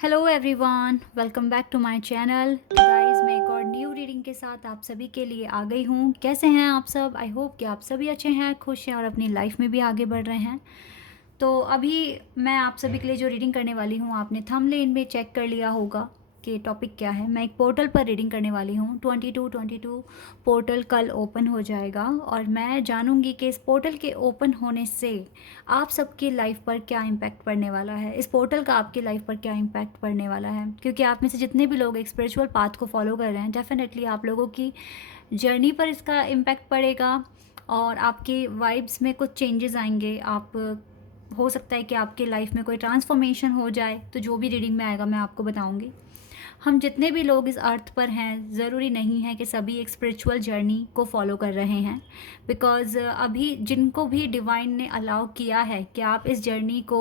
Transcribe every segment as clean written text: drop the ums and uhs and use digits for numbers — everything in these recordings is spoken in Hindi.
Hello everyone, welcome back to my channel guys. मैं एक और न्यू रीडिंग के साथ आप सभी के लिए आ गई हूँ। कैसे हैं आप सब? आई होप कि आप सभी अच्छे हैं, खुश हैं और अपनी लाइफ में भी आगे बढ़ रहे हैं। तो अभी मैं आप सभी के लिए जो रीडिंग करने वाली हूँ, आपने थंबनेल में चेक कर लिया होगा कि टॉपिक क्या है। मैं एक पोर्टल पर रीडिंग करने वाली हूँ। 2222 पोर्टल कल ओपन हो जाएगा और मैं जानूंगी कि इस पोर्टल के ओपन होने से आप सबकी लाइफ पर क्या इम्पैक्ट पड़ने वाला है, इस पोर्टल का आपकी लाइफ पर क्या इम्पैक्ट पड़ने वाला है। क्योंकि आप में से जितने भी लोग एक स्पिरिचुअल पाथ को फॉलो कर रहे हैं, डेफिनेटली आप लोगों की जर्नी पर इसका इम्पैक्ट पड़ेगा और आपकी वाइब्स में कुछ चेंजेस आएंगे। आप हो सकता है कि आपके लाइफ में कोई ट्रांसफॉर्मेशन हो जाए। तो जो भी रीडिंग में आएगा मैं आपको बताऊंगी। हम जितने भी लोग इस अर्थ पर हैं, ज़रूरी नहीं है कि सभी एक स्पिरिचुअल जर्नी को फॉलो कर रहे हैं। बिकॉज़ अभी जिनको भी डिवाइन ने अलाउ किया है कि आप इस जर्नी को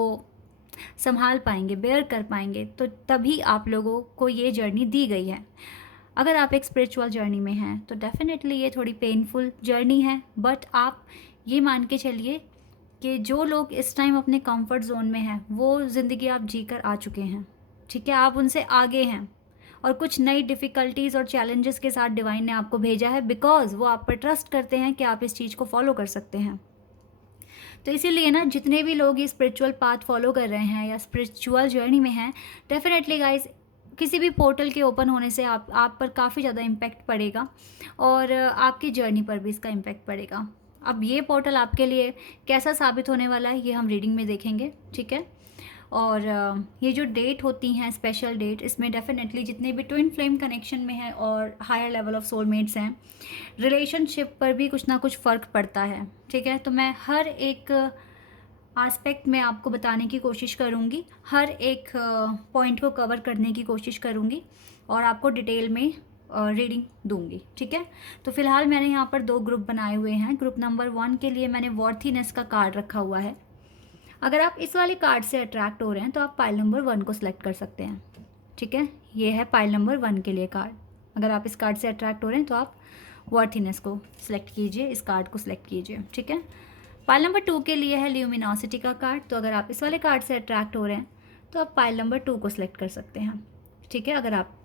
संभाल पाएंगे, बेयर कर पाएंगे, तो तभी आप लोगों को ये जर्नी दी गई है। अगर आप एक स्पिरिचुअल जर्नी में हैं तो डेफिनेटली ये थोड़ी पेनफुल जर्नी है, बट आप ये मान के चलिए कि जो लोग इस टाइम अपने कंफर्ट जोन में हैं वो ज़िंदगी आप जी कर आ चुके हैं। ठीक है, आप उनसे आगे हैं और कुछ नई डिफ़िकल्टीज़ और चैलेंजेस के साथ डिवाइन ने आपको भेजा है, बिकॉज़ वो आप पर ट्रस्ट करते हैं कि आप इस चीज़ को फॉलो कर सकते हैं। तो इसीलिए ना, जितने भी लोग ये स्पिरिचुअल पाथ फॉलो कर रहे हैं या स्पिरिचुअल जर्नी में हैं, डेफिनेटली गाइस किसी भी पोर्टल के ओपन होने से आप पर काफ़ी ज़्यादा इम्पैक्ट पड़ेगा और आपकी जर्नी पर भी इसका इम्पैक्ट पड़ेगा। अब ये पोर्टल आपके लिए कैसा साबित होने वाला है, ये हम रीडिंग में देखेंगे। ठीक है, और ये जो डेट होती हैं, स्पेशल डेट, इसमें डेफिनेटली जितने भी ट्विन फ्लेम कनेक्शन में हैं और हायर लेवल ऑफ सोलमेट्स हैं, रिलेशनशिप पर भी कुछ ना कुछ फ़र्क पड़ता है। ठीक है, तो मैं हर एक एस्पेक्ट में आपको बताने की कोशिश करूँगी, हर एक पॉइंट को कवर करने की कोशिश करूँगी और आपको डिटेल में रीडिंग दूंगी। ठीक है, तो फिलहाल मैंने यहाँ पर दो ग्रुप बनाए हुए हैं। ग्रुप नंबर 1 के लिए मैंने वॉर्थीनेस का कार्ड रखा हुआ है। अगर आप इस वाले कार्ड से अट्रैक्ट हो रहे हैं तो आप पाइल नंबर 1 को सिलेक्ट कर सकते हैं। ठीक है, ये है पाइल नंबर 1 के लिए कार्ड। अगर आप इस कार्ड से अट्रैक्ट हो रहे हैं तो आप वॉर्थीनेस को सिलेक्ट कीजिए, इस कार्ड को सिलेक्ट कीजिए। ठीक है, पाइल नंबर 2 के लिए है ल्यूमिनोसिटी का कार्ड। तो अगर आप इस वाले कार्ड से अट्रैक्ट हो रहे हैं तो आप पाइल नंबर 2 को सिलेक्ट कर सकते हैं। ठीक है, अगर आप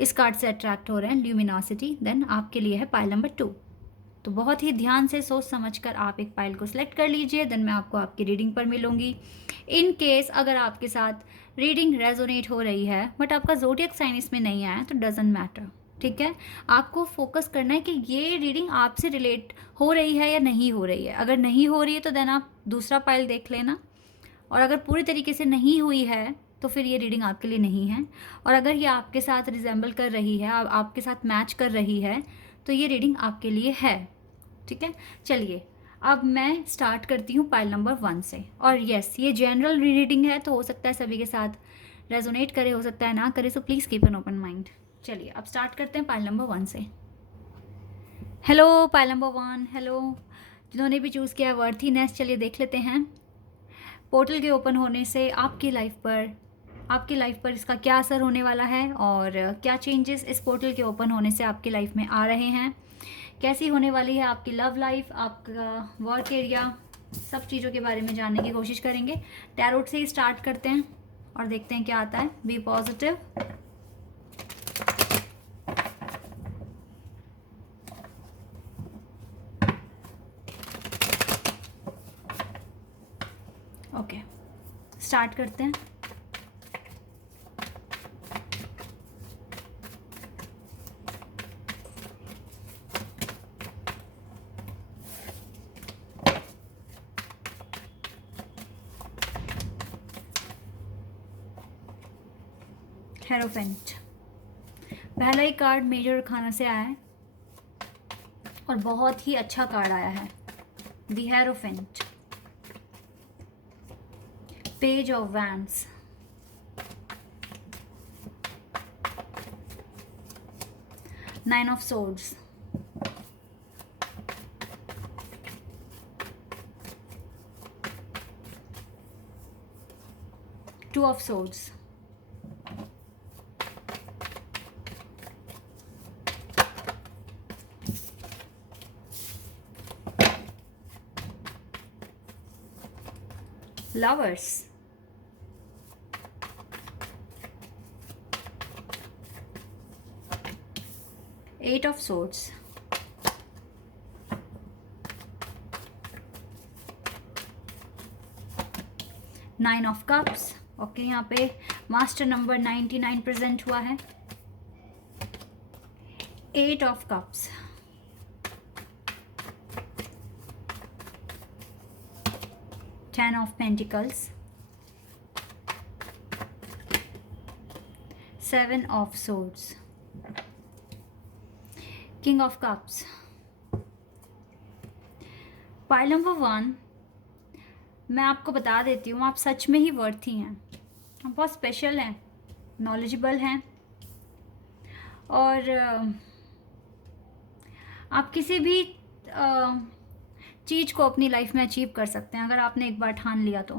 इस कार्ड से अट्रैक्ट हो रहे हैं ल्यूमिनोसिटी, देन आपके लिए है पाइल नंबर 2। तो बहुत ही ध्यान से सोच समझ कर आप एक पाइल को सिलेक्ट कर लीजिए। देन मैं आपको आपकी रीडिंग पर मिलूंगी। इन केस अगर आपके साथ रीडिंग रेजोनेट हो रही है बट आपका ज़ोडिएक साइन इसमें नहीं आया तो डजंट मैटर। ठीक है, आपको फोकस करना है कि ये रीडिंग आपसे रिलेट हो रही है या नहीं हो रही है। अगर नहीं हो रही है तो देन आप दूसरा पाइल देख लेना, और अगर पूरी तरीके से नहीं हुई है तो फिर ये रीडिंग आपके लिए नहीं है। और अगर ये आपके साथ रिजेंबल कर रही है, आपके साथ मैच कर रही है, तो ये रीडिंग आपके लिए है। ठीक है, चलिए अब मैं स्टार्ट करती हूँ पाइल नंबर 1 से। और यस, ये जनरल रीडिंग है तो हो सकता है सभी के साथ रेजोनेट करे, हो सकता है ना करे, so please keep an open mind. चलिए अब स्टार्ट करते हैं पाइल नंबर 1 से। हेलो पाइल नंबर 1, हेलो जिन्होंने भी चूज़ किया वर्थीनेस। चलिए देख लेते हैं पोर्टल के ओपन होने से आपकी लाइफ पर इसका क्या असर होने वाला है और क्या चेंजेस इस पोर्टल के ओपन होने से आपकी लाइफ में आ रहे हैं। कैसी होने वाली है आपकी लव लाइफ, आपका वर्क एरिया, सब चीज़ों के बारे में जानने की कोशिश करेंगे। टैरोट से ही स्टार्ट करते हैं और देखते हैं क्या आता है। B positive. ओके, स्टार्ट करते हैं। हेरोफेंट, पहला ही कार्ड मेजर खाना से आया है और बहुत ही अच्छा कार्ड आया है। The hierophant, page of wands, nine of swords, two of swords, lovers, 8 of swords, nine of cups. Okay, यहाँ पे मास्टर नंबर 99 प्रेजेंट हुआ है। 8 of cups, 10 of pentacles, 7 of swords, king of cups. Pile number 1, मैं आपको बता देती हूँ, आप सच में ही वर्थी हैं, आप बहुत स्पेशल हैं, नॉलेजेबल हैं, और आप किसी भी चीज़ को अपनी लाइफ में अचीव कर सकते हैं अगर आपने एक बार ठान लिया तो।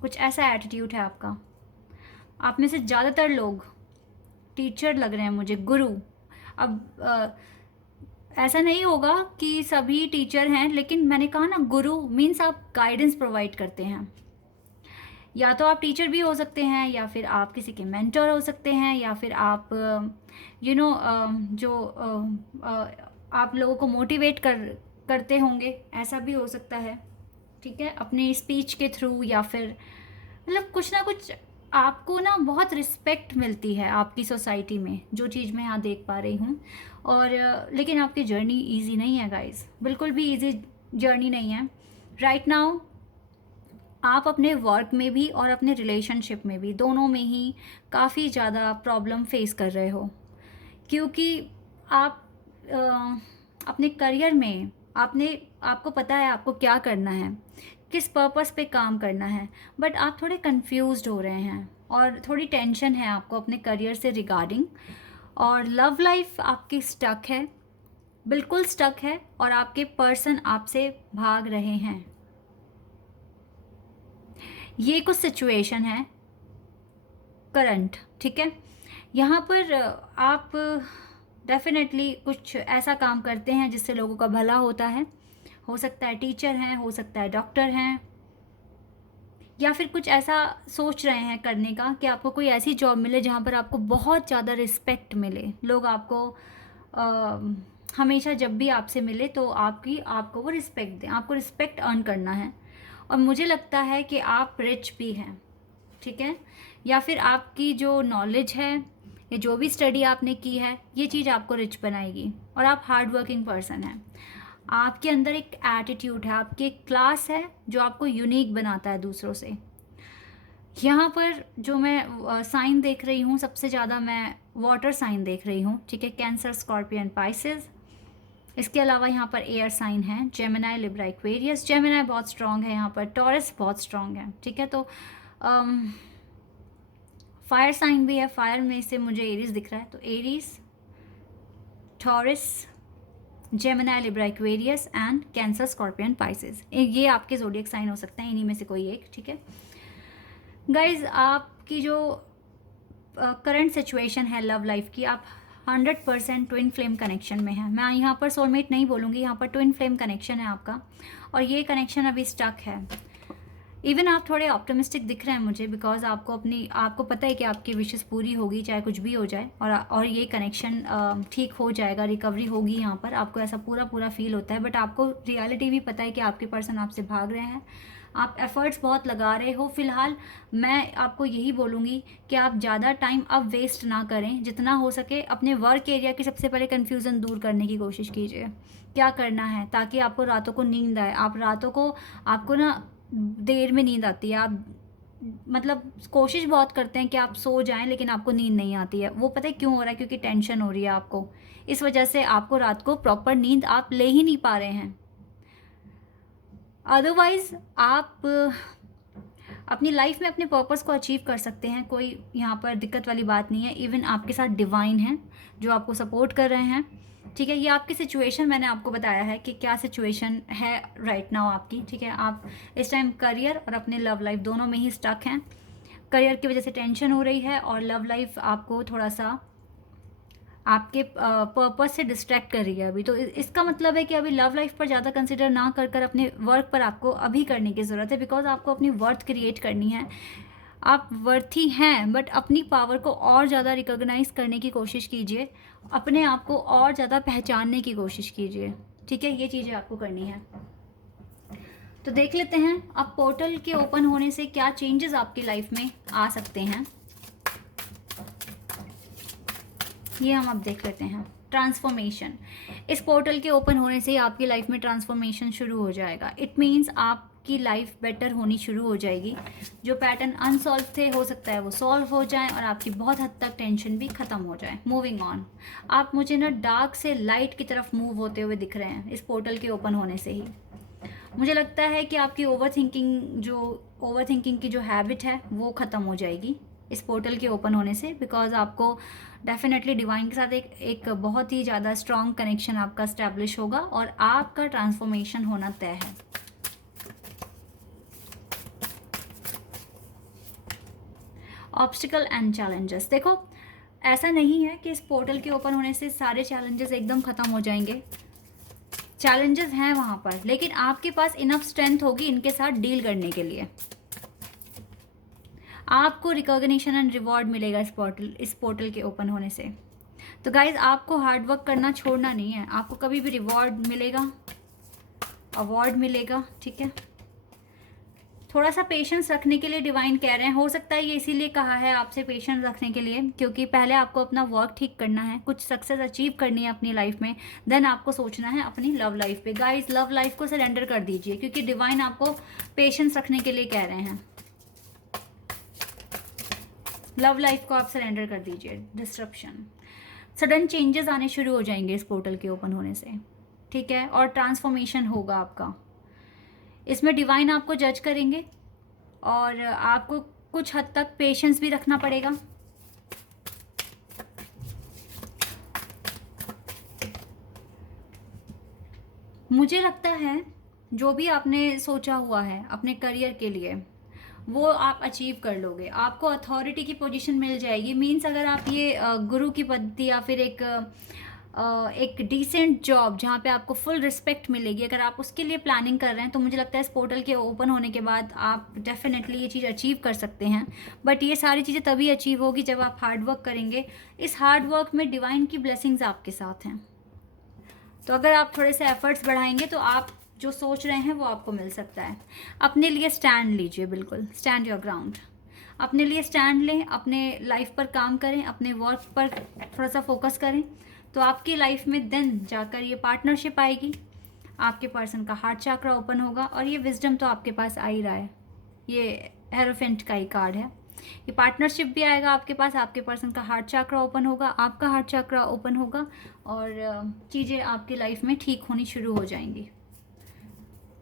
कुछ ऐसा एटीट्यूड है आपका। आप में से ज़्यादातर लोग टीचर लग रहे हैं मुझे, गुरु। अब ऐसा नहीं होगा कि सभी टीचर हैं, लेकिन मैंने कहा ना, गुरु मीन्स आप गाइडेंस प्रोवाइड करते हैं। या तो आप टीचर भी हो सकते हैं, या फिर आप किसी के मेंटर हो सकते हैं, या फिर आप आप लोगों को मोटिवेट करते होंगे, ऐसा भी हो सकता है। ठीक है, अपनी स्पीच के थ्रू, या फिर मतलब कुछ ना कुछ आपको ना बहुत रिस्पेक्ट मिलती है आपकी सोसाइटी में, जो चीज़ मैं यहाँ देख पा रही हूँ। और लेकिन आपकी जर्नी इजी नहीं है गाइस, बिल्कुल भी इजी जर्नी नहीं है। राइट नाउ आप अपने वर्क में भी और अपने रिलेशनशिप में भी, दोनों में ही काफ़ी ज़्यादा प्रॉब्लम फेस कर रहे हो, क्योंकि आप अपने करियर में आपको पता है आपको क्या करना है, किस पर्पस पे काम करना है, बट आप थोड़े कंफ्यूज्ड हो रहे हैं और थोड़ी टेंशन है आपको अपने करियर से रिगार्डिंग। और लव लाइफ आपकी स्टक है, बिल्कुल स्टक है, और आपके पर्सन आपसे भाग रहे हैं। ये कुछ सिचुएशन है करंट। ठीक है, यहाँ पर आप डेफिनेटली कुछ ऐसा काम करते हैं जिससे लोगों का भला होता है। हो सकता है टीचर हैं, हो सकता है डॉक्टर हैं, या फिर कुछ ऐसा सोच रहे हैं करने का कि आपको कोई ऐसी जॉब मिले जहाँ पर आपको बहुत ज़्यादा रिस्पेक्ट मिले, लोग आपको हमेशा जब भी आपसे मिले तो आपको वो रिस्पेक्ट दें, आपको रिस्पेक्ट अर्न करना है। और मुझे लगता है कि आप रिच भी हैं। ठीक है, या फिर आपकी जो नॉलेज है या जो भी स्टडी आपने की है, ये चीज़ आपको रिच बनाएगी। और आप हार्ड वर्किंग पर्सन हैं, आपके अंदर एक एटीट्यूड है, आपकी एक क्लास है जो आपको यूनिक बनाता है दूसरों से। यहाँ पर जो मैं साइन देख रही हूँ, सबसे ज़्यादा मैं वाटर साइन देख रही हूँ। ठीक है, कैंसर, स्कॉर्पियन, पाइसेस। इसके अलावा यहाँ पर एयर साइन है, जेमिनाई, लिब्रा, एक्वेरियस। जेमिनाई बहुत स्ट्रॉन्ग है यहाँ पर, टॉरस बहुत स्ट्रॉन्ग है। ठीक है, तो फायर साइन भी है, फायर में से मुझे एरीज दिख रहा है, तो Aries, taurus, Gemini, Libra, Aquarius and cancer, scorpion, Pisces. ये आपके ज़ोडिएक साइन हो सकते हैं, इन्हीं में से कोई एक। ठीक है गाइज, आपकी जो करंट सिचुएशन है लव लाइफ की, आप 100% ट्विन फ्लेम कनेक्शन में है। मैं यहाँ पर सोलमेट नहीं बोलूँगी, यहाँ पर ट्विन फ्लेम कनेक्शन है आपका, और ये कनेक्शन अभी स्टक है। इवन आप थोड़े ऑप्टिमिस्टिक दिख रहे हैं मुझे, बिकॉज आपको पता है कि आपकी विशेस पूरी होगी चाहे कुछ भी हो जाए, और ये कनेक्शन ठीक हो जाएगा, रिकवरी होगी। यहाँ पर आपको ऐसा पूरा फील होता है, बट आपको रियलिटी भी पता है कि आपके पर्सन आपसे भाग रहे हैं। आप एफर्ट्स बहुत लगा रहे हो। फ़िलहाल मैं आपको यही बोलूँगी कि आप ज़्यादा टाइम अब वेस्ट ना करें, जितना हो सके अपने वर्क एरिया की सबसे पहले कन्फ्यूज़न दूर करने की कोशिश कीजिए, क्या करना है, ताकि आपको रातों को नींद आए। आपको ना देर में नींद आती है, आप मतलब कोशिश बहुत करते हैं कि आप सो जाएं, लेकिन आपको नींद नहीं आती है। वो पता है क्यों हो रहा है? क्योंकि टेंशन हो रही है आपको, इस वजह से आपको रात को प्रॉपर नींद आप ले ही नहीं पा रहे हैं। अदरवाइज़ आप अपनी लाइफ में अपने पर्पस को अचीव कर सकते हैं, कोई यहाँ पर दिक्कत वाली बात नहीं है। इवन आपके साथ डिवाइन हैं जो आपको सपोर्ट कर रहे हैं। ठीक है, ये आपकी सिचुएशन मैंने आपको बताया है कि क्या सिचुएशन है राइट नाउ आपकी। ठीक है, आप इस टाइम करियर और अपने लव लाइफ दोनों में ही स्टक हैं। करियर की वजह से टेंशन हो रही है, और लव लाइफ आपको थोड़ा सा आपके पर्पस से डिस्ट्रैक्ट कर रही है अभी। तो इसका मतलब है कि अभी लव लाइफ पर ज़्यादा कंसिडर ना कर अपने वर्क पर आपको अभी करने की ज़रूरत है, बिकॉज आपको अपनी वर्थ क्रिएट करनी है। आप वर्थी हैं, बट अपनी पावर को और ज़्यादा रिकॉग्नाइज करने की कोशिश कीजिए, अपने आप को और ज़्यादा पहचानने की कोशिश कीजिए। ठीक है, ये चीज़ें आपको करनी है। तो देख लेते हैं अब पोर्टल के ओपन होने से क्या चेंजेस आपकी लाइफ में आ सकते हैं। ये हम अब देख लेते हैं। ट्रांसफॉर्मेशन, इस पोर्टल के ओपन होने से ही आपकी लाइफ में ट्रांसफॉर्मेशन शुरू हो जाएगा। इट मीन्स आपकी लाइफ बेटर होनी शुरू हो जाएगी। जो पैटर्न अनसॉल्व थे, हो सकता है वो सॉल्व हो जाए और आपकी बहुत हद तक टेंशन भी खत्म हो जाए। मूविंग ऑन, आप मुझे ना डार्क से लाइट की तरफ मूव होते हुए दिख रहे हैं इस पोर्टल के ओपन होने से ही। मुझे लगता है कि आपकी ओवर थिंकिंग की जो हैबिट है वो ख़त्म हो जाएगी इस पोर्टल के ओपन होने से, बिकॉज आपको डेफिनेटली डिवाइन के साथ एक बहुत ही ज़्यादा स्ट्रॉन्ग कनेक्शन आपका स्टैब्लिश होगा और आपका ट्रांसफॉर्मेशन होना तय है। ऑब्स्टिकल एंड चैलेंजेस, देखो ऐसा नहीं है कि इस पोर्टल के ओपन होने से सारे चैलेंजेस एकदम ख़त्म हो जाएंगे। चैलेंजेस हैं वहाँ पर, लेकिन आपके पास इनफ स्ट्रेंथ होगी इनके साथ डील करने के लिए। आपको रिकॉग्निशन एंड रिवॉर्ड मिलेगा इस पोर्टल के ओपन होने से। तो गाइज, आपको हार्ड वर्क करना छोड़ना नहीं है। आपको कभी भी रिवॉर्ड मिलेगा, अवार्ड मिलेगा। ठीक है, थोड़ा सा पेशेंस रखने के लिए डिवाइन कह रहे हैं। हो सकता है ये इसीलिए कहा है आपसे पेशेंस रखने के लिए, क्योंकि पहले आपको अपना वर्क ठीक करना है, कुछ सक्सेस अचीव करनी है अपनी लाइफ में, देन आपको सोचना है अपनी लव लाइफ पे। गाइज, लव लाइफ को सरेंडर कर दीजिए, क्योंकि डिवाइन आपको पेशेंस रखने के लिए कह रहे हैं। लव लाइफ को आप सरेंडर कर दीजिए। डिस्ट्रप्शन, सडन चेंजेस आने शुरू हो जाएंगे इस पोर्टल के ओपन होने से। ठीक है, और ट्रांसफॉर्मेशन होगा आपका। इसमें डिवाइन आपको जज करेंगे और आपको कुछ हद तक पेशेंस भी रखना पड़ेगा। मुझे लगता है जो भी आपने सोचा हुआ है अपने करियर के लिए, वो आप अचीव कर लोगे। आपको अथॉरिटी की पोजीशन मिल जाएगी। मीन्स अगर आप ये गुरु की पद्धति या फिर एक डिसेंट जॉब जहाँ पे आपको फुल रिस्पेक्ट मिलेगी, अगर आप उसके लिए प्लानिंग कर रहे हैं, तो मुझे लगता है इस पोर्टल के ओपन होने के बाद आप डेफिनेटली ये चीज़ अचीव कर सकते हैं। बट ये सारी चीज़ें तभी अचीव होगी जब आप हार्ड वर्क करेंगे। इस हार्ड वर्क में डिवाइन की ब्लेसिंग्स आपके साथ हैं। तो अगर आप थोड़े से एफर्ट्स बढ़ाएंगे तो आप जो सोच रहे हैं वो आपको मिल सकता है। अपने लिए स्टैंड लीजिए, बिल्कुल स्टैंड योर ग्राउंड। अपने लिए स्टैंड लें, अपने लाइफ पर काम करें, अपने वर्क पर थोड़ा सा फोकस करें, तो आपकी लाइफ में देन जाकर ये पार्टनरशिप आएगी। आपके पर्सन का हार्ट चक्र ओपन होगा और ये विजडम तो आपके पास आ ही रहा है। ये हेरोफेंट का ही कार्ड है। ये पार्टनरशिप भी आएगा आपके पास, आपके पर्सन का हार्ट चक्र ओपन होगा, आपका हार्ट चक्र ओपन होगा और चीज़ें आपकी लाइफ में ठीक होनी शुरू हो जाएंगी।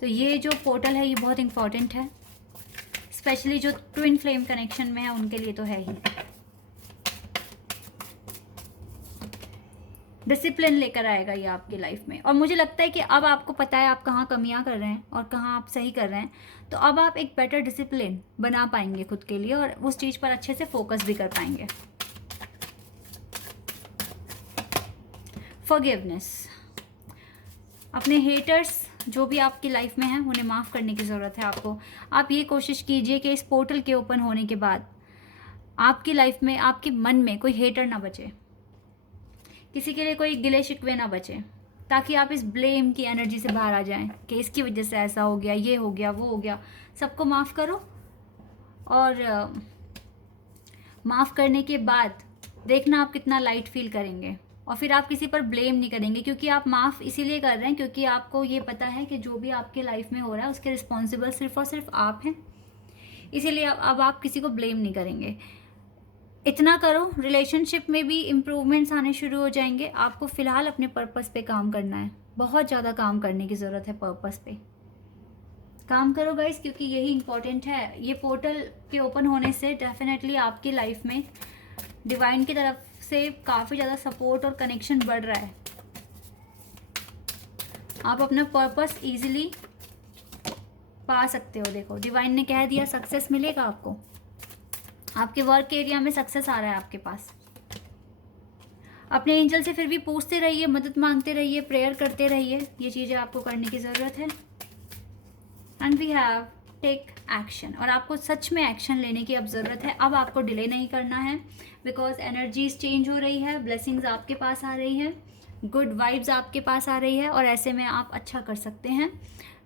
तो ये जो पोर्टल है ये बहुत इंपॉर्टेंट है, स्पेशली जो ट्विन फ्लेम कनेक्शन में है उनके लिए तो है ही। डिसिप्लिन लेकर आएगा ये आपकी लाइफ में। और मुझे लगता है कि अब आपको पता है आप कहाँ कमियां कर रहे हैं और कहाँ आप सही कर रहे हैं, तो अब आप एक बेटर डिसिप्लिन बना पाएंगे खुद के लिए और उस चीज़ पर अच्छे से फोकस भी कर पाएंगे। फॉरगिवनेस, अपने हेटर्स जो भी आपकी लाइफ में हैं उन्हें माफ़ करने की ज़रूरत है आपको। आप ये कोशिश कीजिए कि इस पोर्टल के ओपन होने के बाद आपकी लाइफ में, आपके मन में कोई हेटर ना बचे, किसी के लिए कोई गिले शिकवे ना बचे, ताकि आप इस ब्लेम की एनर्जी से बाहर आ जाएं कि इसकी वजह से ऐसा हो गया, ये हो गया, वो हो गया। सबको माफ़ करो और माफ़ करने के बाद देखना आप कितना लाइट फील करेंगे और फिर आप किसी पर ब्लेम नहीं करेंगे, क्योंकि आप माफ़ इसीलिए कर रहे हैं क्योंकि आपको ये पता है कि जो भी आपके लाइफ में हो रहा है उसके रिस्पॉन्सिबल सिर्फ और सिर्फ आप हैं। इसीलिए अब आप किसी को ब्लेम नहीं करेंगे। इतना करो, रिलेशनशिप में भी इम्प्रूवमेंट्स आने शुरू हो जाएंगे। आपको फ़िलहाल अपने पर्पस पे काम करना है, बहुत ज़्यादा काम करने की ज़रूरत है। पर्पस पे काम करो गाइस, क्योंकि यही इम्पोर्टेंट है। ये पोर्टल के ओपन होने से डेफिनेटली आपकी लाइफ में डिवाइन की तरफ से काफ़ी ज़्यादा सपोर्ट और कनेक्शन बढ़ रहा है। आप अपना पर्पस इजीली पा सकते हो। देखो, डिवाइन ने कह दिया सक्सेस मिलेगा आपको, आपके वर्क एरिया में सक्सेस आ रहा है आपके पास। अपने एंजल से फिर भी पूछते रहिए, मदद मांगते रहिए, प्रेयर करते रहिए, ये चीज़ें आपको करने की ज़रूरत है। And we have take action, और आपको सच में एक्शन लेने की अब ज़रूरत है। अब आपको डिले नहीं करना है, बिकॉज एनर्जीज चेंज हो रही है, ब्लेसिंग्स आपके पास आ रही है, गुड वाइब्स आपके पास आ रही है, और ऐसे में आप अच्छा कर सकते हैं।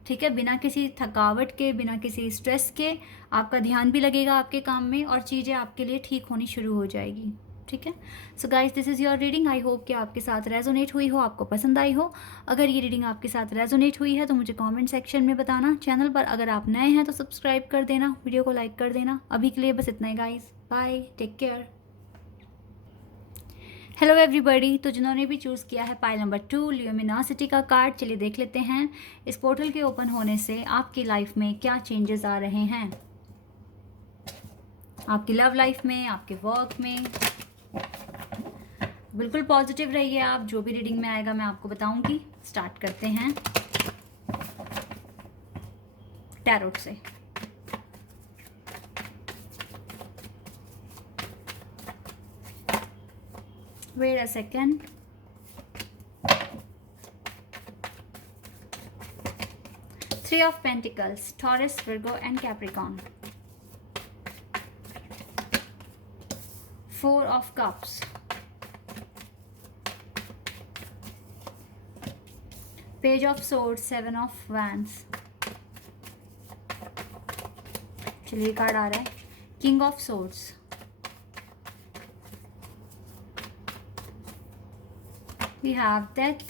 ठीक है, बिना किसी थकावट के, बिना किसी स्ट्रेस के आपका ध्यान भी लगेगा आपके काम में, और चीज़ें आपके लिए ठीक होनी शुरू हो जाएगी। ठीक है, so guys, this is your reading. I hope कि आपके साथ रेजोनेट हुई हो, आपको पसंद आई हो। अगर ये रीडिंग आपके साथ रेजोनेट हुई है तो मुझे कमेंट सेक्शन में बताना। चैनल पर अगर आप नए हैं तो सब्सक्राइब कर देना, वीडियो को लाइक कर देना। अभी के लिए बस इतना ही guys, bye, take care. Hello everybody, तो जिन्होंने भी चूज़ किया है पाइल नंबर 2 ल्यूमिनोसिटी का कार्ड, चलिए देख लेते हैं इस पोर्टल के ओपन होने से आपकी लाइफ में क्या चेंजेस आ रहे हैं, आपकी लव लाइफ में, आपके वर्क में। बिल्कुल पॉजिटिव रहिए आप, जो भी रीडिंग में आएगा मैं आपको बताऊंगी। स्टार्ट करते हैं टैरोट से। Wait a second. Three of pentacles, Taurus, Virgo and Capricorn. Four of cups, page of swords, seven of wands. चलिए कार्ड आ रहा है king of swords, we have death.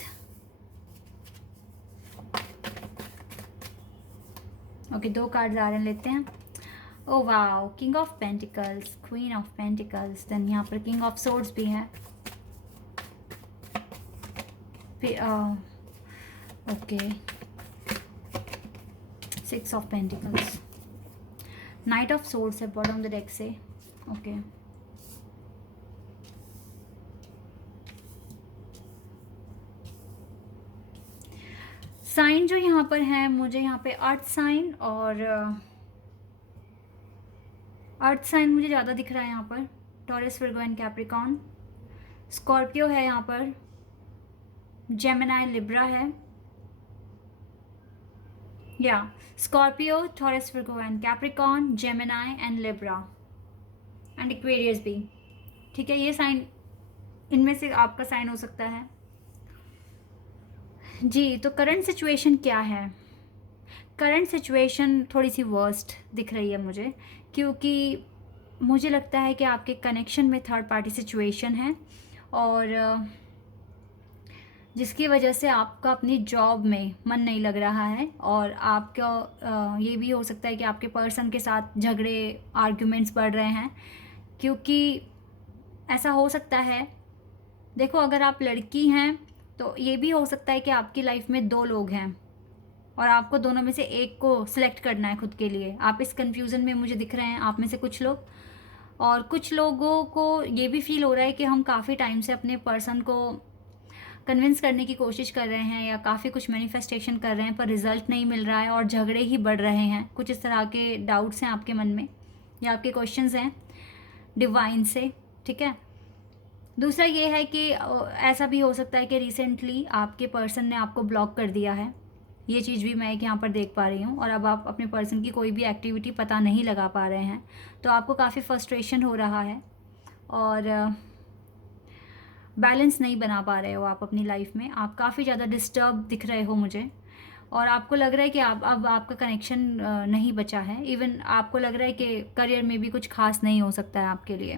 Okay, दो कार्ड्स आ रहे हैं, लेते हैं। Oh wow, king of pentacles, queen of pentacles, then यहाँ पर किंग ऑफ सोर्ड्स भी है। Okay, six of pentacles, knight of swords है बॉटम द डेक से। ओके, साइन जो यहाँ पर है, मुझे यहाँ पे अर्थ साइन और अर्थ साइन मुझे ज़्यादा दिख रहा है यहाँ पर। Taurus, Virgo and Capricorn. Scorpio है यहाँ पर, जेमिनाई, लिब्रा है, या Scorpio, taurus, Virgo and Capricorn, Gemini and Libra and Aquarius भी। ठीक है, ये साइन, इनमें से आपका साइन हो सकता है जी। तो करंट सिचुएशन क्या है? करंट सिचुएशन थोड़ी सी वर्स्ट दिख रही है मुझे, क्योंकि मुझे लगता है कि आपके कनेक्शन में थर्ड पार्टी सिचुएशन है, और जिसकी वजह से आपका अपनी जॉब में मन नहीं लग रहा है, और आपका ये भी हो सकता है कि आपके पर्सन के साथ झगड़े, आर्ग्यूमेंट्स बढ़ रहे हैं, क्योंकि ऐसा हो सकता है। देखो, अगर आप लड़की हैं तो ये भी हो सकता है कि आपकी लाइफ में दो लोग हैं और आपको दोनों में से एक को सिलेक्ट करना है खुद के लिए। आप इस कन्फ्यूज़न में मुझे दिख रहे हैं, आप में से कुछ लोग। और कुछ लोगों को ये भी फील हो रहा है कि हम काफ़ी टाइम से अपने पर्सन को कन्विंस करने की कोशिश कर रहे हैं, या काफ़ी कुछ मैनिफेस्टेशन कर रहे हैं, पर रिजल्ट नहीं मिल रहा है और झगड़े ही बढ़ रहे हैं। कुछ इस तरह के डाउट्स हैं आपके मन में, या आपके क्वेश्चंस हैं डिवाइन से। ठीक है, दूसरा ये है कि ऐसा भी हो सकता है कि रिसेंटली आपके पर्सन ने आपको ब्लॉक कर दिया है। ये चीज़ भी मैं यहाँ पर देख पा रही हूँ, और अब आप अपने पर्सन की कोई भी एक्टिविटी पता नहीं लगा पा रहे हैं, तो आपको काफ़ी फ्रस्ट्रेशन हो रहा है, और बैलेंस नहीं बना पा रहे हो आप अपनी लाइफ में। आप काफ़ी ज़्यादा डिस्टर्ब दिख रहे हो मुझे, और आपको लग रहा है कि अब आपका कनेक्शन नहीं बचा है। इवन आपको लग रहा है कि करियर में भी कुछ खास नहीं हो सकता है आपके लिए।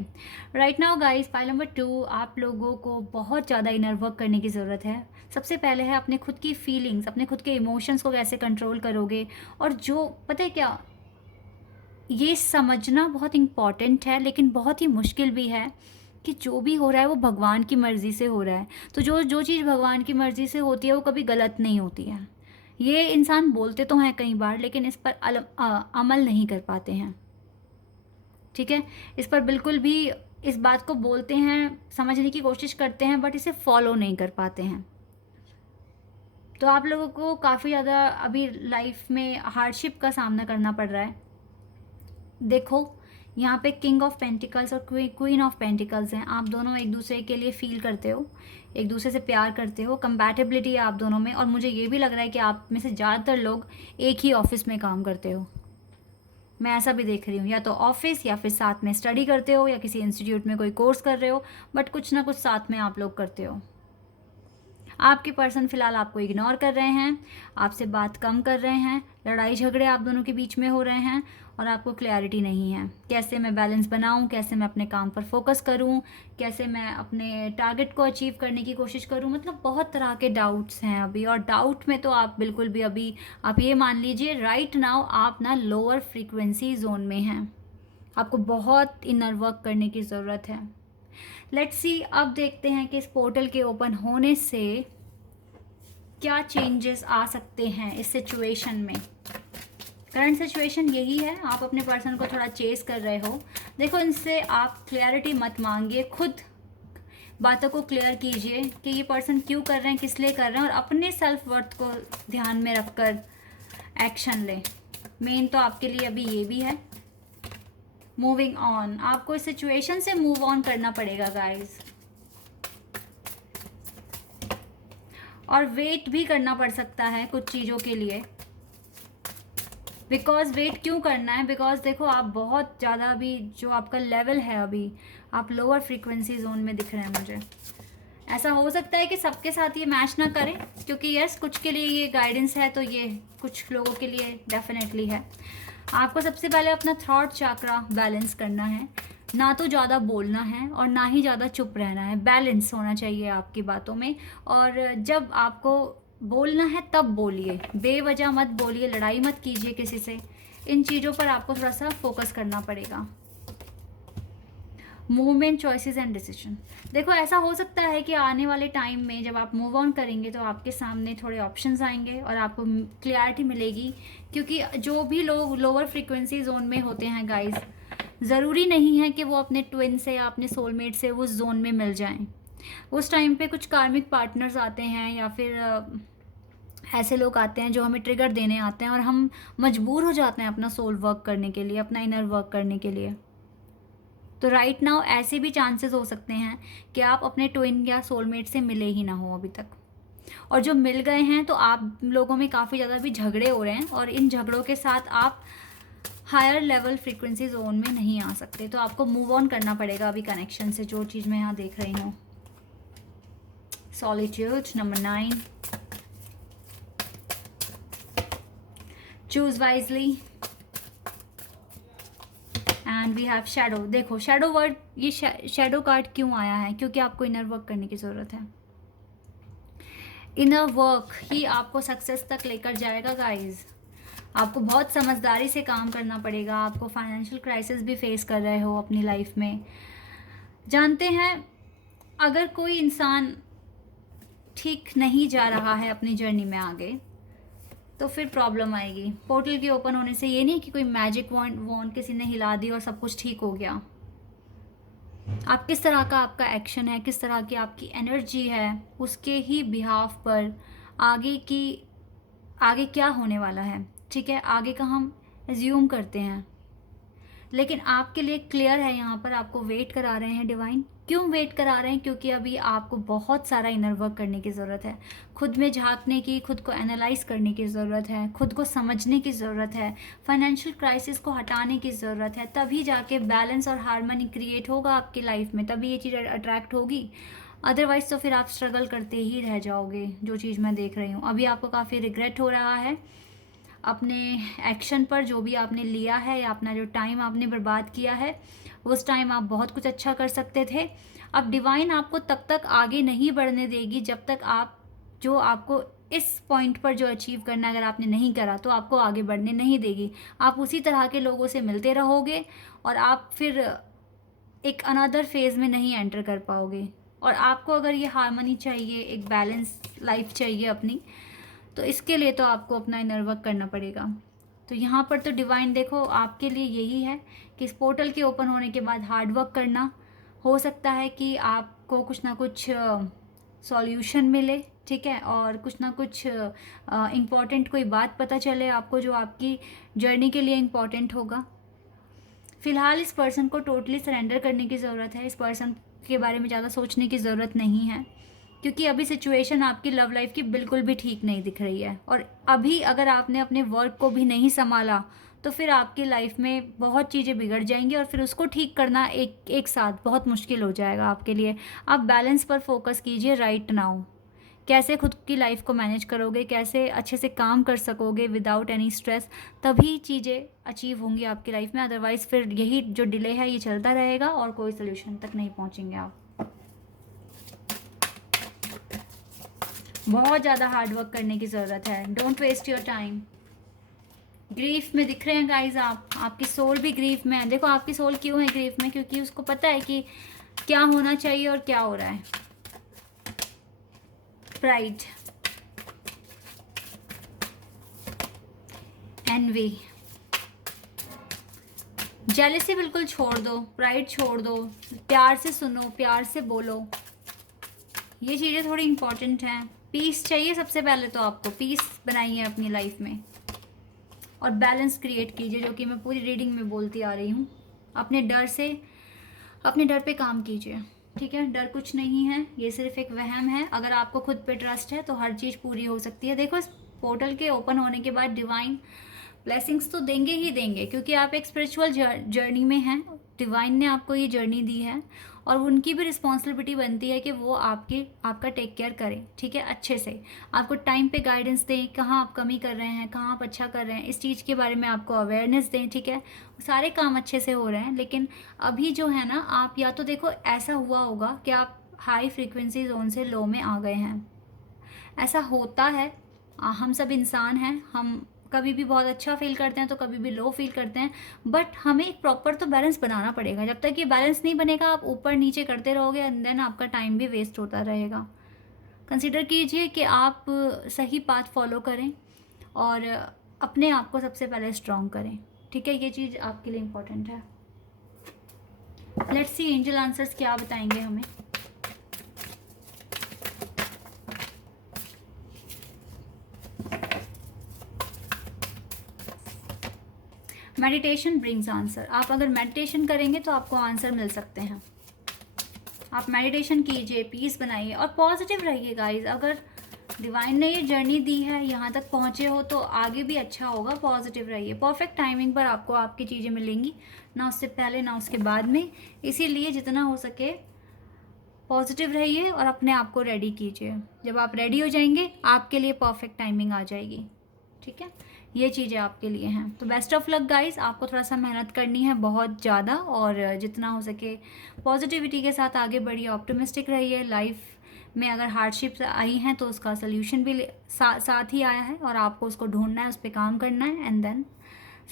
Right now guys, pile number 2, आप लोगों को बहुत ज़्यादा इनर वर्क करने की ज़रूरत है। सबसे पहले है अपने खुद की फीलिंग्स, अपने खुद के इमोशंस को कैसे कंट्रोल करोगे। और जो पता है क्या, ये समझना बहुत इम्पॉर्टेंट है, लेकिन बहुत ही मुश्किल भी है कि जो भी हो रहा है वो भगवान की मर्ज़ी से हो रहा है। तो जो चीज़ भगवान की मर्ज़ी से होती है वो कभी गलत नहीं होती है। ये इंसान बोलते तो हैं कई बार, लेकिन इस पर अमल नहीं कर पाते हैं। ठीक है, इस पर बिल्कुल भी, इस बात को बोलते हैं, समझने की कोशिश करते हैं, बट इसे फॉलो नहीं कर पाते हैं। तो आप लोगों को काफ़ी ज़्यादा अभी लाइफ में हार्डशिप का सामना करना पड़ रहा है। देखो, यहाँ पे किंग ऑफ पेंटिकल्स और क्वीन ऑफ पेंटिकल्स हैं। आप दोनों एक दूसरे के लिए फील करते हो, एक दूसरे से प्यार करते हो, कंपैटिबिलिटी है आप दोनों में। और मुझे ये भी लग रहा है कि आप में से ज़्यादातर लोग एक ही ऑफिस में काम करते हो। मैं ऐसा भी देख रही हूँ, या तो ऑफिस या फिर साथ में स्टडी करते हो या किसी इंस्टीट्यूट में कोई कोर्स कर रहे हो, बट कुछ ना कुछ साथ में आप लोग करते हो। आपके पर्सन फिलहाल आपको इग्नोर कर रहे हैं, आपसे बात कम कर रहे हैं, लड़ाई झगड़े आप दोनों के बीच में हो रहे हैं और आपको क्लैरिटी नहीं है कैसे मैं बैलेंस बनाऊं, कैसे मैं अपने काम पर फोकस करूं, कैसे मैं अपने टारगेट को अचीव करने की कोशिश करूं। मतलब बहुत तरह के डाउट्स हैं अभी, और डाउट में तो आप बिल्कुल भी अभी आप ये मान लीजिए राइट नाउ आप ना लोअर फ्रीक्वेंसी जोन में हैं। आपको बहुत इनर वर्क करने की ज़रूरत है। लेट्स सी, अब देखते हैं कि इस पोर्टल के ओपन होने से क्या चेंजेस आ सकते हैं इस सिचुएशन में। करंट सिचुएशन यही है, आप अपने पर्सन को थोड़ा चेस कर रहे हो। देखो, इनसे आप क्लैरिटी मत मांगिए, खुद बातों को क्लियर कीजिए कि ये पर्सन क्यों कर रहे हैं, किस लिए कर रहे हैं, और अपने सेल्फ वर्थ को ध्यान में रखकर एक्शन लें। मेन तो आपके लिए अभी ये भी है। मूविंग ऑन, आपको इस सिचुएशन से मूव ऑन करना पड़ेगा गाइस, और वेट भी करना पड़ सकता है कुछ चीज़ों के लिए। बिकॉज वेट क्यों करना है, बिकॉज देखो आप बहुत ज़्यादा अभी जो आपका लेवल है अभी आप लोअर फ्रीक्वेंसी जोन में दिख रहे हैं मुझे। ऐसा हो सकता है कि सबके साथ ये मैच ना करें, क्योंकि यस कुछ के लिए ये गाइडेंस है तो ये कुछ लोगों के लिए डेफिनेटली है। आपको सबसे पहले अपना थॉट चक्रा बैलेंस करना है, ना तो ज़्यादा बोलना है और ना ही ज़्यादा चुप रहना है। बैलेंस होना चाहिए आपकी बातों में, और जब आपको बोलना है तब बोलिए, बेवजह मत बोलिए, लड़ाई मत कीजिए किसी से। इन चीज़ों पर आपको थोड़ा सा फोकस करना पड़ेगा। Movement, choices and decision. देखो, ऐसा हो सकता है कि आने वाले टाइम में जब आप मूव ऑन करेंगे तो आपके सामने थोड़े ऑप्शंस आएंगे और आपको क्लैरिटी मिलेगी, क्योंकि जो भी लोग लोअर फ्रीक्वेंसी जोन में होते हैं गाइस, ज़रूरी नहीं है कि वो अपने ट्विन से या अपने सोलमेट से उस जोन में मिल जाएं। उस टाइम पे कुछ कार्मिक पार्टनर्स आते हैं या फिर ऐसे लोग आते हैं जो हमें ट्रिगर देने आते हैं और हम मजबूर हो जाते हैं अपना सोल वर्क करने के लिए, अपना इनर वर्क करने के लिए। तो राइट नाउ ऐसे भी चांसेस हो सकते हैं कि आप अपने ट्विन या सोलमेट से मिले ही ना हो अभी तक, और जो मिल गए हैं तो आप लोगों में काफ़ी ज़्यादा भी झगड़े हो रहे हैं, और इन झगड़ों के साथ आप हायर लेवल फ्रीक्वेंसी जोन में नहीं आ सकते। तो आपको मूव ऑन करना पड़ेगा अभी कनेक्शन से, जो चीज़ मैं यहाँ देख रही हूँ। Solitude, number 9, choose wisely, and we have shadow. देखो, शैडो वर्ड, ये शैडो कार्ड क्यों आया है, क्योंकि आपको इनर वर्क करने की ज़रूरत है। इनर वर्क ही आपको सक्सेस तक लेकर जाएगा गाइस। आपको बहुत समझदारी से काम करना पड़ेगा। आपको फाइनेंशियल क्राइसिस भी फेस कर रहे हो अपनी लाइफ में। जानते हैं, अगर कोई इंसान ठीक नहीं जा रहा है अपनी जर्नी में आगे तो फिर प्रॉब्लम आएगी। पोर्टल के ओपन होने से ये नहीं कि कोई मैजिक वॉन्ड किसी ने हिला दी और सब कुछ ठीक हो गया। आप किस तरह का आपका एक्शन है, किस तरह की आपकी एनर्जी है, उसके ही बिहाफ पर आगे क्या होने वाला है, ठीक है, आगे का हम एज्यूम करते हैं। लेकिन आपके लिए क्लियर है, यहाँ पर आपको वेट करा रहे हैं डिवाइन। क्यों वेट करा रहे हैं, क्योंकि अभी आपको बहुत सारा इनर वर्क करने की ज़रूरत है। खुद में झांकने की, खुद को एनालाइज करने की ज़रूरत है, खुद को समझने की ज़रूरत है, फाइनेंशियल क्राइसिस को हटाने की ज़रूरत है। तभी जाके बैलेंस और हार्मनी क्रिएट होगा आपकी लाइफ में, तभी ये चीज़ अट्रैक्ट होगी। अदरवाइज़ तो फिर आप स्ट्रगल करते ही रह जाओगे, जो चीज़ मैं देख रही हूँ। अभी आपको काफ़ी रिग्रेट हो रहा है अपने एक्शन पर, जो भी आपने लिया है या अपना जो टाइम आपने बर्बाद किया है। उस टाइम आप बहुत कुछ अच्छा कर सकते थे। अब डिवाइन आपको तब तक आगे नहीं बढ़ने देगी जब तक आप जो आपको इस पॉइंट पर जो अचीव करना, अगर आपने नहीं करा तो आपको आगे बढ़ने नहीं देगी। आप उसी तरह के लोगों से मिलते रहोगे और आप फिर एक अनदर फेज़ में नहीं एंटर कर पाओगे। और आपको अगर ये हार्मनी चाहिए, एक बैलेंस लाइफ चाहिए अपनी, तो इसके लिए तो आपको अपना इनर वर्क करना पड़ेगा। तो यहाँ पर तो डिवाइन देखो आपके लिए यही है कि इस पोर्टल के ओपन होने के बाद हार्ड वर्क करना। हो सकता है कि आपको कुछ ना कुछ सॉल्यूशन मिले, ठीक है, और कुछ ना कुछ इम्पॉर्टेंट कोई बात पता चले आपको जो आपकी जर्नी के लिए इम्पॉर्टेंट होगा। फ़िलहाल इस पर्सन को टोटली सरेंडर करने की ज़रूरत है। इस पर्सन के बारे में ज़्यादा सोचने की ज़रूरत नहीं है, क्योंकि अभी सिचुएशन आपकी लव लाइफ की बिल्कुल भी ठीक नहीं दिख रही है। और अभी अगर आपने अपने वर्क को भी नहीं संभाला तो फिर आपकी लाइफ में बहुत चीज़ें बिगड़ जाएंगी और फिर उसको ठीक करना एक साथ बहुत मुश्किल हो जाएगा आपके लिए। आप बैलेंस पर फोकस कीजिए राइट नाउ। कैसे खुद की लाइफ को मैनेज करोगे, कैसे अच्छे से काम कर सकोगे विदाउट एनी स्ट्रेस, तभी चीज़ें अचीव होंगी आपकी लाइफ में। अदरवाइज़ फिर यही जो डिले है ये चलता रहेगा और कोई सोल्यूशन तक नहीं पहुंचेंगे आप। बहुत ज़्यादा हार्ड वर्क करने की ज़रूरत है। Don't waste your time. Grief में दिख रहे हैं गाइज आप, आपकी सोल भी ग्रीफ में है। देखो आपकी सोल क्यों है ग्रीफ में, क्योंकि उसको पता है कि क्या होना चाहिए और क्या हो रहा है। प्राइड, एनवी, जेलसी बिल्कुल छोड़ दो, प्राइड छोड़ दो, प्यार से सुनो, प्यार से बोलो, ये चीज़ें थोड़ी इंपॉर्टेंट हैं। पीस चाहिए सबसे पहले, तो आपको पीस बनाइए अपनी लाइफ में और बैलेंस क्रिएट कीजिए, जो कि मैं पूरी रीडिंग में बोलती आ रही हूँ। अपने डर पे काम कीजिए, ठीक है। डर कुछ नहीं है, ये सिर्फ एक वहम है। अगर आपको खुद पे ट्रस्ट है तो हर चीज़ पूरी हो सकती है। देखो इस पोर्टल के ओपन होने के बाद डिवाइन ब्लेसिंग्स तो देंगे ही देंगे, क्योंकि आप एक स्पिरिचुअल जर्नी में हैं। डिवाइन ने आपको ये जर्नी दी है और उनकी भी रिस्पॉन्सिबिलिटी बनती है कि वो आपका टेक केयर करें, ठीक है, अच्छे से। आपको टाइम पे गाइडेंस दें, कहाँ आप कमी कर रहे हैं, कहाँ आप अच्छा कर रहे हैं, इस चीज़ के बारे में आपको अवेयरनेस दें, ठीक है। सारे काम अच्छे से हो रहे हैं, लेकिन अभी जो है ना, आप या तो देखो ऐसा हुआ होगा कि आप हाई फ्रीक्वेंसी जोन से लो में आ गए हैं। ऐसा होता है, हम सब इंसान हैं, हम कभी भी बहुत अच्छा फील करते हैं तो कभी भी लो फील करते हैं। बट हमें एक प्रॉपर तो बैलेंस बनाना पड़ेगा। जब तक ये बैलेंस नहीं बनेगा, आप ऊपर नीचे करते रहोगे एंड देन आपका टाइम भी वेस्ट होता रहेगा। कंसिडर कीजिए कि आप सही पाथ फॉलो करें और अपने आप को सबसे पहले स्ट्रॉन्ग करें, ठीक है। ये चीज़ आपके लिए इम्पोर्टेंट है। लेट्स सी एंजल आंसर्स क्या बताएंगे हमें। Meditation brings answer. आप अगर मेडिटेशन करेंगे तो आपको आंसर मिल सकते हैं। आप मेडिटेशन कीजिए, पीस बनाइए और पॉजिटिव रहिए गाइस। अगर डिवाइन ने ये जर्नी दी है, यहाँ तक पहुँचे हो, तो आगे भी अच्छा होगा। पॉजिटिव रहिए, परफेक्ट टाइमिंग पर आपको आपकी चीज़ें मिलेंगी, ना उससे पहले ना उसके बाद में। इसीलिए जितना हो सके पॉजिटिव रहिए और अपने आप को रेडी कीजिए। जब आप रेडी हो जाएंगे, आपके लिए परफेक्ट टाइमिंग आ जाएगी, ठीक है। ये चीज़ें आपके लिए हैं। तो बेस्ट ऑफ लक गाइस। आपको थोड़ा सा मेहनत करनी है बहुत ज़्यादा, और जितना हो सके पॉजिटिविटी के साथ आगे बढ़िए, ऑप्टिमिस्टिक रहिए। लाइफ में अगर हार्डशिप्स आई हैं तो उसका सोल्यूशन भी साथ ही आया है, और आपको उसको ढूंढना है, उस पर काम करना है, एंड देन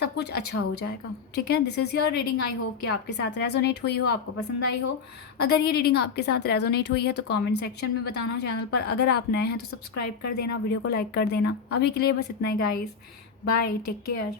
सब कुछ अच्छा हो जाएगा, ठीक है। This is your reading. I hope कि आपके साथ रेजोनेट हुई हो, आपको पसंद आई हो। अगर ये रीडिंग आपके साथ रेजोनेट हुई है तो कमेंट सेक्शन में बताना। चैनल पर अगर आप नए हैं तो सब्सक्राइब कर देना, वीडियो को लाइक कर देना। अभी के लिए बस इतना ही गाइस। Bye, take care.